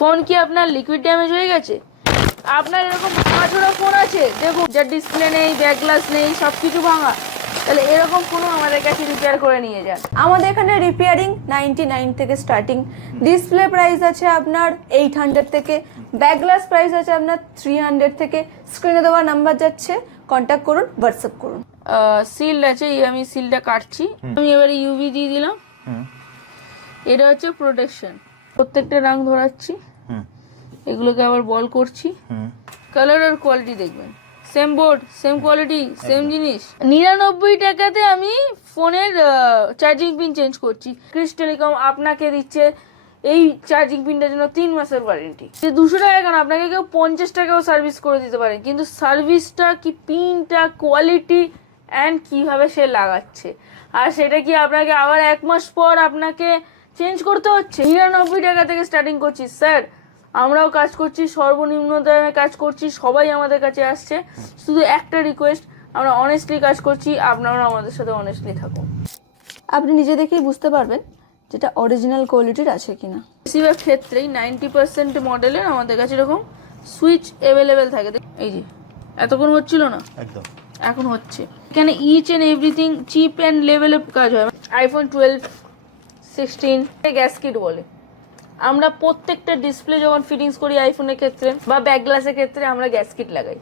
Phone কি আপনার liquid damage হয়ে গেছে? আপনার এরকম ভাঙাচোরা ফোন আছে দেখুন, যার ডিসপ্লে নেই, ব্যাক গ্লাস নেই, সব কিছু ভাঙা, তাহলে এরকম ফোনও আমাদের কাছে রিপেয়ার করে নিয়ে যান। আমাদের এখানে রিপেয়ারিং 99 থেকে স্টার্টিং। ডিসপ্লে প্রাইস আছে আপনার 800 থেকে, ব্যাক গ্লাস প্রাইস আছে আপনার 300 থেকে। স্ক্রিনে দেওয়া নাম্বার যাচ্ছে, কন্ট্যাক্ট করুন, হোয়াটসঅ্যাপ করুন। সিল্ড আছে, এই আমি সিলটা কাটছি। আমি এবারে ইউভি দিয়ে দিলাম। এটা হচ্ছে প্রোটেকশন। প্রত্যেকটা রং ধরাচ্ছি, এগুলোকে আবার বল করছি। কালার আর কোয়ালিটি দেখবেন, same board, same quality, same জিনিস। 99 টাকাতে আমি ফোনের চার্জিং পিন চেঞ্জ করছি। ক্রিস টেলিকম আপনাকে দিচ্ছে এই চার্জিং পিনটার জন্য 3 মাসের ওয়ারেন্টি। 200 টাকা কেন, আপনাকে কেউ 50 টাকাও সার্ভিস করে দিতে পারে, কিন্তু সার্ভিসটা কি, পিনটা, কোয়ালিটি অ্যান্ড কিভাবে সে লাগাচ্ছে, আর সেটা কি আপনাকে আবার 1 মাস পর আপনাকে চেঞ্জ করতে হচ্ছে। 99 টাকা থেকে স্টার্টিং করছি স্যার। আমরাও কাজ করছি, সর্বনিম্ন দামে কাজ করছি, সবাই আমাদের কাছে আসছে। শুধু একটা রিকোয়েস্ট, আমরা অনেস্টলি কাজ করছি, আপনারা আমাদের সাথে অনেস্টলি থাকুন। আপনি নিজে দেখেই বুঝতে পারবেন যেটা অরিজিনাল কোয়ালিটির আছে কিনা। বেশিরভাগ ক্ষেত্রেই 90% মডেলের আমাদের কাছে এরকম সুইচ অ্যাভেলেবেল থাকে। এই যে এতক্ষণ হচ্ছিল না, একদম এখন হচ্ছে। এখানে each and everything cheap and লেভেলে কাজ হয়। আইফোন 12, 16 গ্যাস কিট বলে। আমরা প্রত্যেকটা ডিসপ্লে যখন ফিটিংস করি আইফোনের ক্ষেত্রে বা ব্যাক গ্লাসের ক্ষেত্রে আমরা গ্যাস কিট লাগাই।